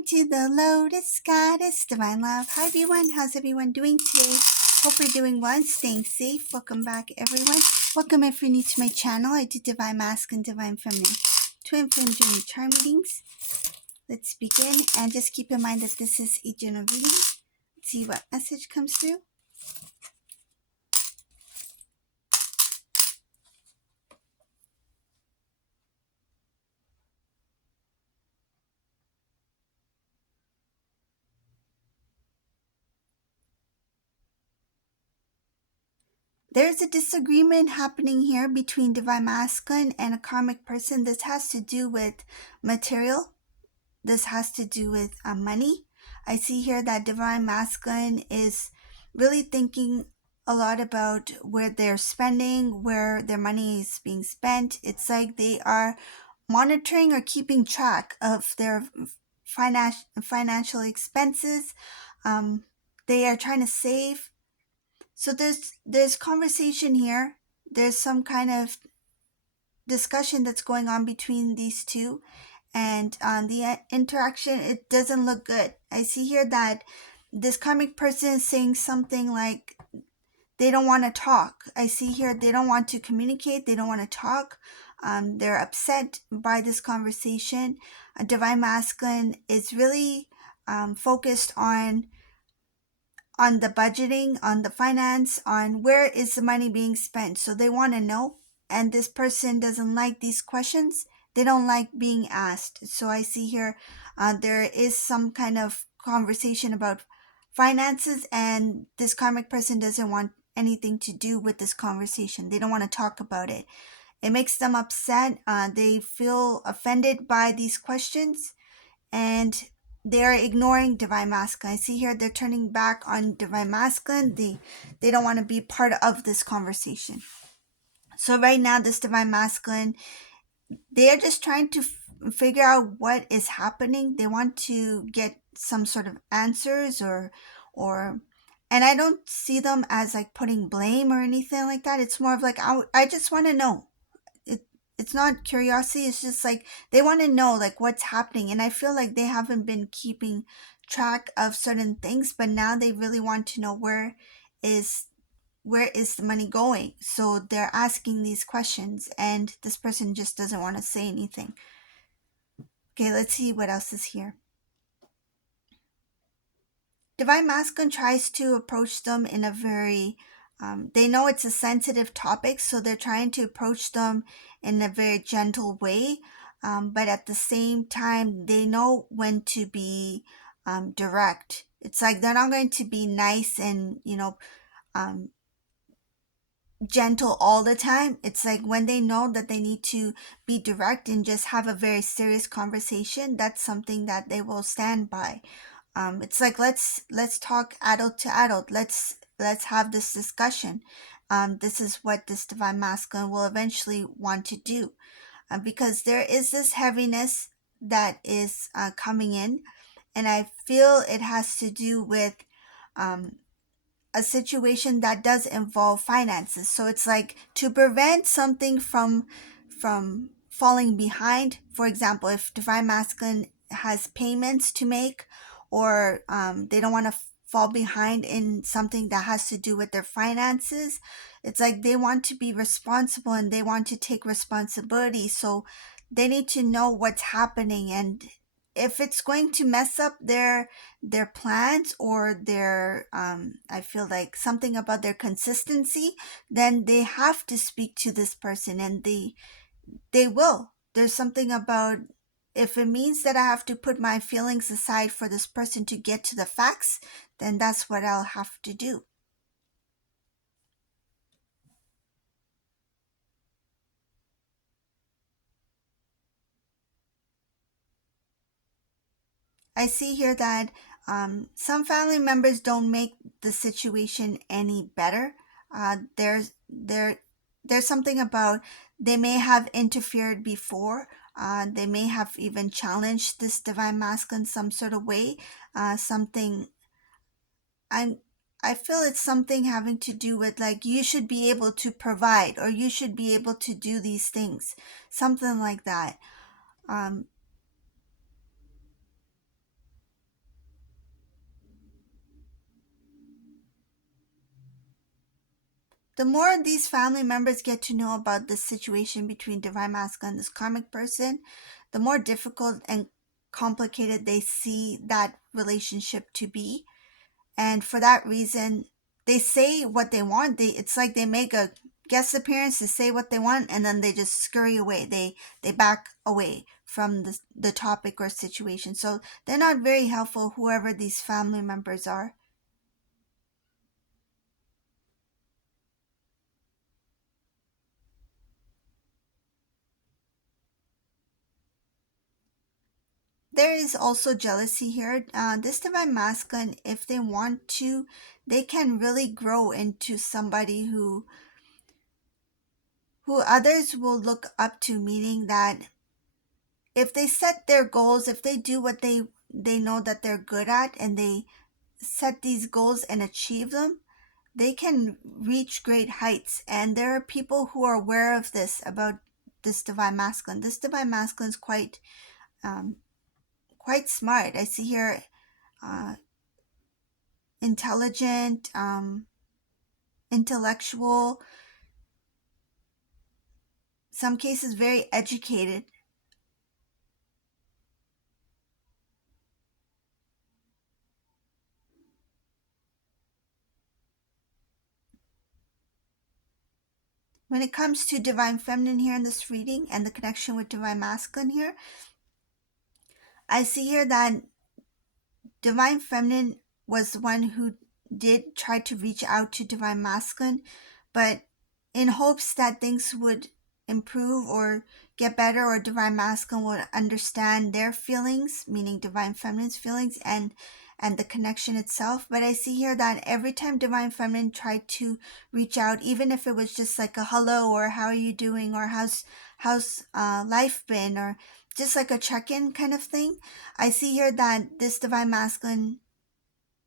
Welcome to the Lotus Goddess Divine Love. Hi everyone, how's everyone doing today? Hope we're doing well and staying safe. Welcome back everyone. Welcome if you're new to my channel. I do Divine Masculine, Divine Feminine, Twin Flame Journey Charm readings. Let's begin and just keep in mind that this is a general reading. Let's see what message comes through. There's a disagreement happening here between Divine Masculine and a karmic person. This has to do with material. This has to do with money. I see here that Divine Masculine is really thinking a lot about where they're spending, where their money is being spent. It's like they are monitoring or keeping track of their financial expenses. They are trying to save. So there's conversation here. There's some kind of discussion that's going on between these two, and the interaction, it doesn't look good. I see here that this karmic person is saying something like they don't want to talk. I see here they don't want to communicate. They don't want to talk. They're upset by this conversation. Divine Masculine is really focused on the budgeting, on the finance, on where is the money being spent. So they want to know, and this person doesn't like these questions. They don't like being asked. So I see here there is some kind of conversation about finances, and this karmic person doesn't want anything to do with this conversation. They don't want to talk about it. It makes them upset. They feel offended by these questions, and they're ignoring Divine Masculine. I see here they're turning back on Divine Masculine. They don't want to be part of this conversation. So right now, this Divine Masculine, they're just trying to figure out what is happening. They want to get some sort of answers or and I don't see them as like putting blame or anything like that. It's more of like I just want to know. It's not curiosity. It's just like they want to know like what's happening, and I feel like they haven't been keeping track of certain things, but now they really want to know where is the money going. So they're asking these questions, and this person just doesn't want to say anything. Okay, let's see what else is here. Divine Masculine tries to approach them in a very they know it's a sensitive topic, so they're trying to approach them in a very gentle way, but at the same time they know when to be direct. It's like they're not going to be nice and gentle all the time. It's like when they know that they need to be direct and just have a very serious conversation, that's something that they will stand by. It's like let's talk adult to adult. Let's have this discussion. This is what this Divine Masculine will eventually want to do, because there is this heaviness that is coming in, and I feel it has to do with a situation that does involve finances. So it's like to prevent something from falling behind. For example, if Divine Masculine has payments to make, or they don't want to fall behind in something that has to do with their finances, it's like they want to be responsible and they want to take responsibility. So they need to know what's happening, and if it's going to mess up their plans or their I feel like something about their consistency, then they have to speak to this person, and they will. There's something about, if it means that I have to put my feelings aside for this person to get to the facts, then that's what I'll have to do. I see here that some family members don't make the situation any better. There's something about, they may have interfered before. They may have even challenged this Divine Masculine some sort of way. Something I feel it's something having to do with like, you should be able to provide, or you should be able to do these things, something like that. Um, the more these family members get to know about this situation between divine masculine and this karmic person, the more difficult and complicated they see that relationship to be. And for that reason, they say what they want. It's like they make a guest appearance to say what they want, and then they just scurry away. They back away from the topic or situation. So they're not very helpful, whoever these family members are. There is also jealousy here. This divine masculine, if they want to, they can really grow into somebody who others will look up to, meaning that if they set their goals, if they do what they know that they're good at, and they set these goals and achieve them, they can reach great heights. And there are people who are aware of this about this divine masculine. This divine masculine is um, quite smart. I see here uh, intelligent, intellectual, some cases very educated. When it comes to divine feminine here in this reading and the connection with divine masculine here, I see here that divine feminine was the one who did try to reach out to divine masculine, but in hopes that things would improve or get better, or divine masculine would understand their feelings, meaning divine feminine's feelings, and the connection itself. But I see here that every time divine feminine tried to reach out, even if it was just like a hello, or how are you doing, or how's life been, or just like a check-in kind of thing, I see here that this divine masculine,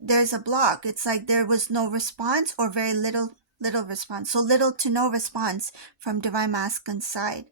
there's a block. It's like there was no response, or very little response. So little to no response from divine masculine's side.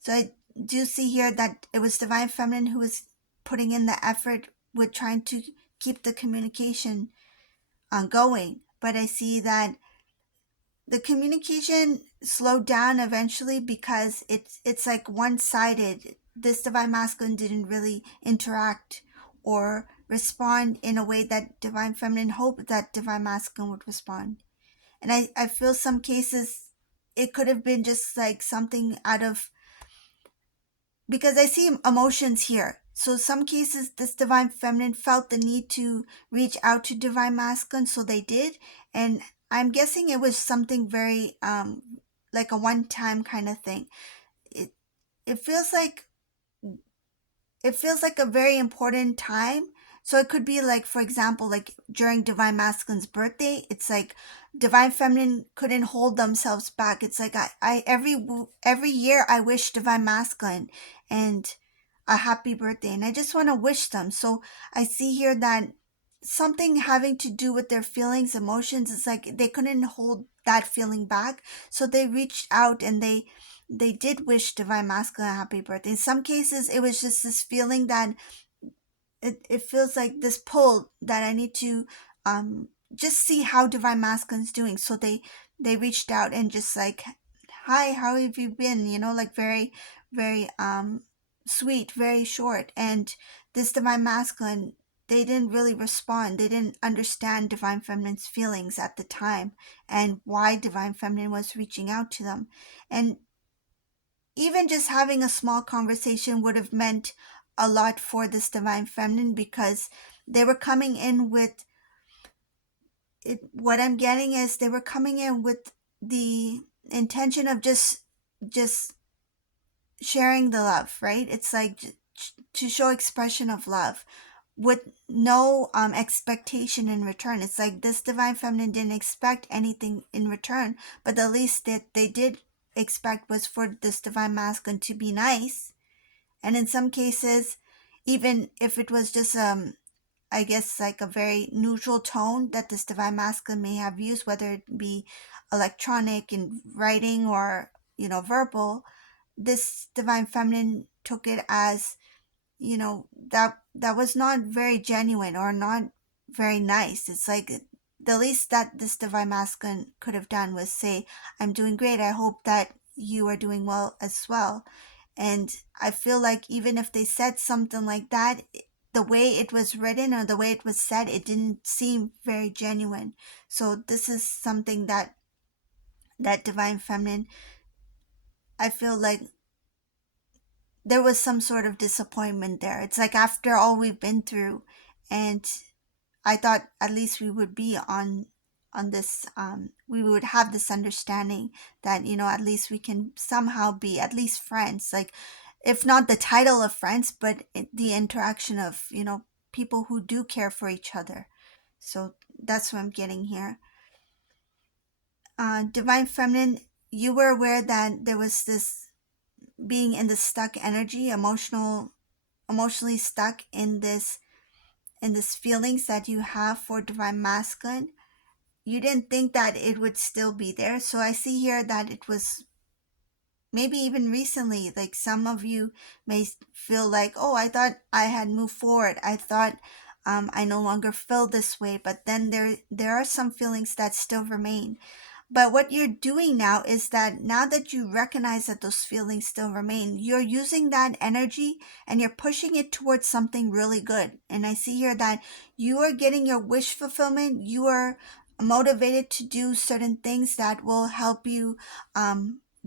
So I do see here that it was divine feminine who was putting in the effort with trying to keep the communication going. But I see that the communication slowed down eventually, because it's like one-sided. This divine masculine didn't really interact or respond in a way that divine feminine hoped that divine masculine would respond. And I feel some cases it could have been just like something out of, because I see emotions here. So some cases this divine feminine felt the need to reach out to divine masculine, so they did. And I'm guessing it was something very like a one-time kind of thing. It it feels like it feels like a very important time. So it could be like, for example, like during divine masculine's birthday, it's like divine feminine couldn't hold themselves back. It's like I every year I wish divine masculine and a happy birthday, and I just want to wish them. So I see here that something having to do with their feelings, emotions, it's like they couldn't hold that feeling back, so they reached out and they did wish divine masculine a happy birthday. In some cases it was just this feeling that it feels like this pull that I need to just see how divine masculine's doing. So they reached out and just like, hi, how have you been, like very very sweet, very short. And this divine masculine, they didn't really respond. They didn't understand divine feminine's feelings at the time, and why divine feminine was reaching out to them. And even just having a small conversation would have meant a lot for this divine feminine, because they were coming in with it. What I'm getting is they were coming in with the intention of just sharing the love, right? It's like to show expression of love with no expectation in return. It's like this divine feminine didn't expect anything in return, but the least that they did expect was for this divine masculine to be nice. And in some cases, even if it was just I guess like a very neutral tone that this divine masculine may have used, whether it be electronic in writing or verbal, this divine feminine took it as, that was not very genuine or not very nice. It's like the least that this divine masculine could have done was say, I'm doing great, I hope that you are doing well as well. And I feel like even if they said something like that, the way it was written or the way it was said, it didn't seem very genuine. So this is something that divine feminine, I feel like there was some sort of disappointment there. It's like after all we've been through, and I thought at least we would be on this, we would have this understanding that, at least we can somehow be at least friends, like if not the title of friends, but the interaction of, people who do care for each other. So that's what I'm getting here. Divine feminine, you were aware that there was this being in the stuck energy, emotionally stuck in this feelings that you have for divine masculine. You didn't think that it would still be there. So I see here that it was maybe even recently, like some of you may feel like, oh, I thought I had moved forward. I thought I no longer feel this way. But then there are some feelings that still remain. But what you're doing now is that now that you recognize that those feelings still remain, you're using that energy and you're pushing it towards something really good. And I see here that you are getting your wish fulfillment. You are motivated to do certain things that will help you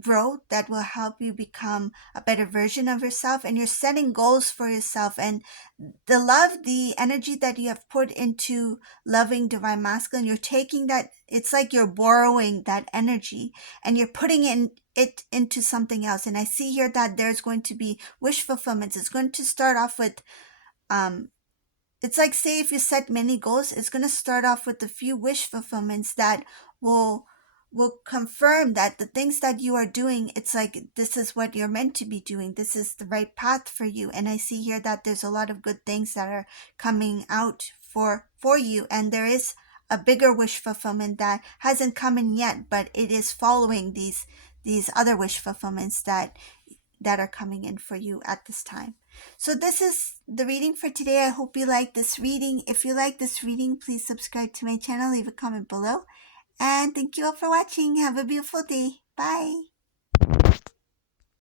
grow, that will help you become a better version of yourself. And you're setting goals for yourself. And the love, the energy that you have put into loving divine masculine, you're taking that, it's like you're borrowing that energy and you're putting it into something else. And I see here that there's going to be wish fulfillments. It's going to start off with um it's like, say if you set many goals, it's going to start off with a few wish fulfillments that will confirm that the things that you are doing, it's like this is what you're meant to be doing, this is the right path for you. And I see here that there's a lot of good things that are coming out for you, and there is a bigger wish fulfillment that hasn't come in yet, but it is following these other wish fulfillments that are coming in for you at this time. So this is the reading for today. I hope you like this reading. If you like this reading, please subscribe to my channel, leave a comment below. And thank you all for watching. Have a beautiful day. Bye.